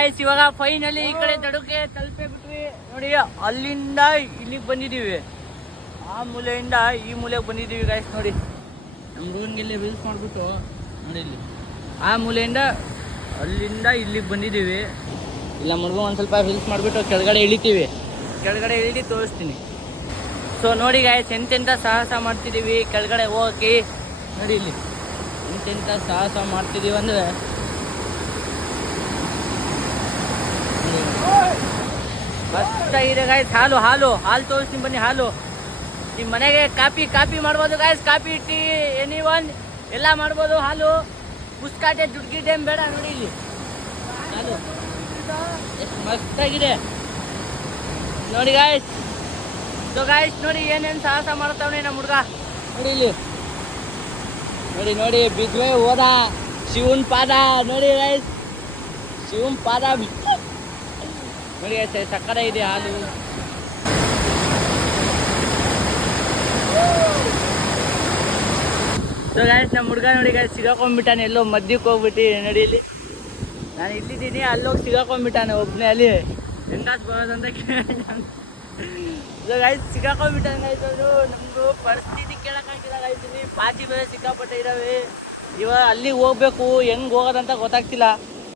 Guys ಇವಾಗ finally ಈ ಕಡೆ ದಡಕ್ಕೆ ತಲುಪೇ ಬಿಟ್ವಿ ನೋಡಿ. ಅಲ್ಲಿಂದ ಇಲ್ಲಿಗೆ ಬಂದಿದ್ದೀವಿ, ಆ ಮೂಲೆಯಿಂದ ಈ ಮೂಲೆಗೆ ಬಂದಿದ್ದೀವಿ ಗಾಯ್ಸ್. ನೋಡಿ ನಮ್ಮ ರೂಮ್ಗೆಲ್ಲಿ ರೀಲ್ಸ್ ಮಾಡಿಬಿಟ್ಟು ನೋಡಿ ಇಲ್ಲಿ ಆ ಮೂಲೆಯಿಂದ ಅಲ್ಲಿಂದ ಇಲ್ಲಿಗೆ ಬಂದಿದ್ದೀವಿ. ಇಲ್ಲ ಮುಡ್ಗು ಒಂದು ಸ್ವಲ್ಪ ರೀಲ್ಸ್ ಮಾಡಿಬಿಟ್ಟು ಕೆಳಗಡೆ ಇಳಿತೀವಿ, ಕೆಳಗಡೆ ಇಳಿದು ತೋರಿಸ್ತೀನಿ. ಸೊ ನೋಡಿ ಗಾಯ್ಸ್ ಎಂತೆಂಥ ಸಾಹಸ ಮಾಡ್ತಿದ್ದೀವಿ ಕೆಳಗಡೆ ಹೋಗಿ. ನೋಡಿ ಇಲ್ಲಿ ಎಂತೆಂಥ ಸಾಹಸ ಮಾಡ್ತಿದ್ದೀವಿ ಅಂದರೆ ಮಸ್ತಾಗಿದೆ ಗಾಯ್ಸ್. ಹಾಲು ತೋರಿಸ್ತೀನಿ ಬನ್ನಿ. ಹಾಲು ನಿಮ್ಮ ಮನೆಗೆ ಕಾಪಿ ಮಾಡ್ಬೋದು guys. Coffee tea any one ಎಲ್ಲ ಮಾಡ್ಬೋದು. ಹಾಲು ಪುಸ್ಕಾಟೆ ದುಡ್ಗಿಟೆ ಬೇಡ. ನೋಡಿ ಇಲ್ಲಿ ಹಾಲು ಎಷ್ಟು ಮಸ್ತಾಗಿದೆ ನೋಡಿ ಗಾಯ್ಸ್. ಸೊ ಗಾಯ್ಸ್ ನೋಡಿ ಏನೇನು ಸಾಹಸ ಮಾಡ್ತಾವನೆ ನಮ್ಮ ಹುಡುಗ. ನೋಡಿ ಇಲ್ಲಿ ನೋಡಿ ಬಿದ್ವೆ ಹೋದ ಶಿವನ್ ಪಾದ. ನೋಡಿ ಗಾಯ್ಸ್ ಶಿವನ್ ಪಾದ ನೋಡಿ ಸಕ್ಕರೆ ಇದೆ ಹಾಲು. ಸೊ ಗಾಯ್ಸ್ ನಮ್ಮ ಹುಡುಗ ನೋಡಿ ಗಾಯ್ಸ್ ಸಿಗಾಕೊಂಡ್ಬಿಟ್ಟಾನೆ ಎಲ್ಲೋ ಮಧ್ಯಕ್ಕೆ ಹೋಗ್ಬಿಟ್ಟು. ನೋಡಿ ಇಲ್ಲಿ ನಾನು ಇಲ್ಲಿದ್ದೀನಿ, ಅಲ್ಲೋಗಿ ಸಿಗಾಕೊಂಡ್ಬಿಟ್ಟಾನೆ ಒಬ್ಬನೇ. ಅಲ್ಲಿ ಹೆಂಗಾಸ್ ಬರೋದಂತ ಸೊ ಗಾಯ್ಸ್ ಸಿಗಾಕೊಂಡ್ಬಿಟ್ಟಾನೆ ಗಾಯ್ಸ್. ಅವರು ನಮ್ಮದು ಪರಿಸ್ಥಿತಿ ಕೇಳೋಕ್ಕಾಗಿಲ್ಲ ಗಾಯ್ಸ್. ಇಲ್ಲಿ ಪಾಚಿ ಬೇರೆ ಸಿಕ್ಕಾಪಟ್ಟೆ ಇದ್ದಾವೆ. ಇವಾಗ ಅಲ್ಲಿಗೆ ಹೋಗ್ಬೇಕು, ಹೆಂಗೆ ಹೋಗೋದಂತ ಗೊತ್ತಾಗ್ತಿಲ್ಲ.